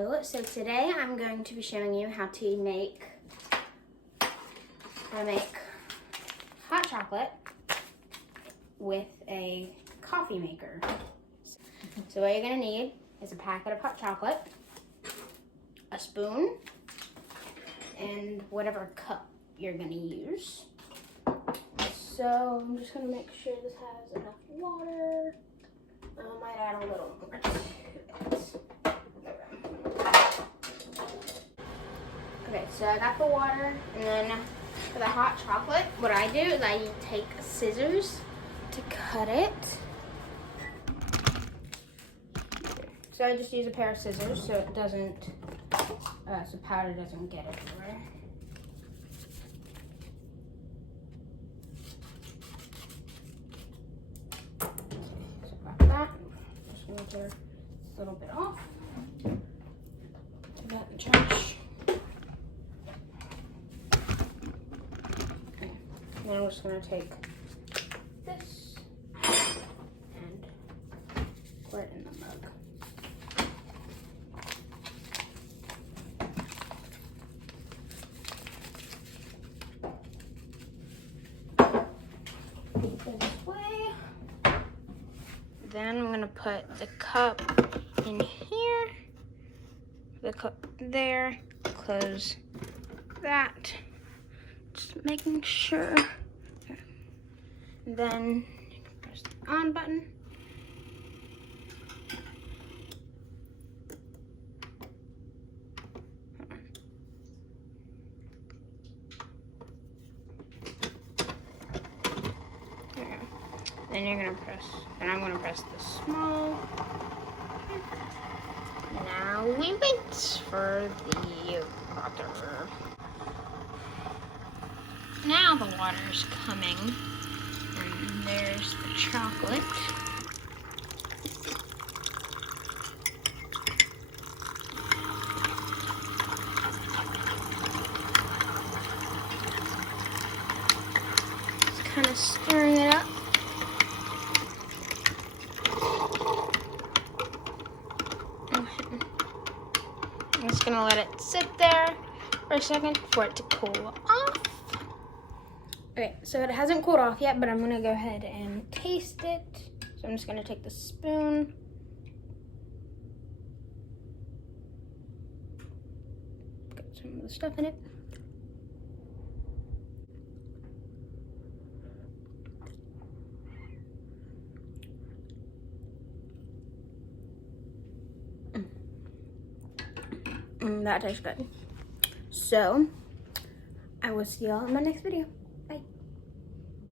Hello, so today I'm going to be showing you how to make hot chocolate with a coffee maker. So what you're going to need is a packet of hot chocolate, a spoon, and whatever cup you're going to use. So I'm just going to make sure this has enough water. I might add a little more to it. Okay, so I got the water, and then for the hot chocolate, what I do is I take scissors to cut it. So I just use a pair of scissors so it doesn't, so powder doesn't get everywhere. So got that. Just gonna tear a little bit off. Put that in the trash. And I'm just going to take this and pour it in the mug. This way. Then I'm going to put the cup in here, the cup there, close that. Just making sure. Then press the on button. There we go. Then you're gonna press, and I'm gonna press the small. Now we wait for the water. Now the water's coming. And there's the chocolate. Just kind of stirring it up. I'm just gonna let it sit there for a second for it to cool off. Okay, so it hasn't cooled off yet, but I'm gonna go ahead and taste it. So I'm just gonna take the spoon. Got some of the stuff in it. That tastes good. So I will see y'all in my next video. Bye.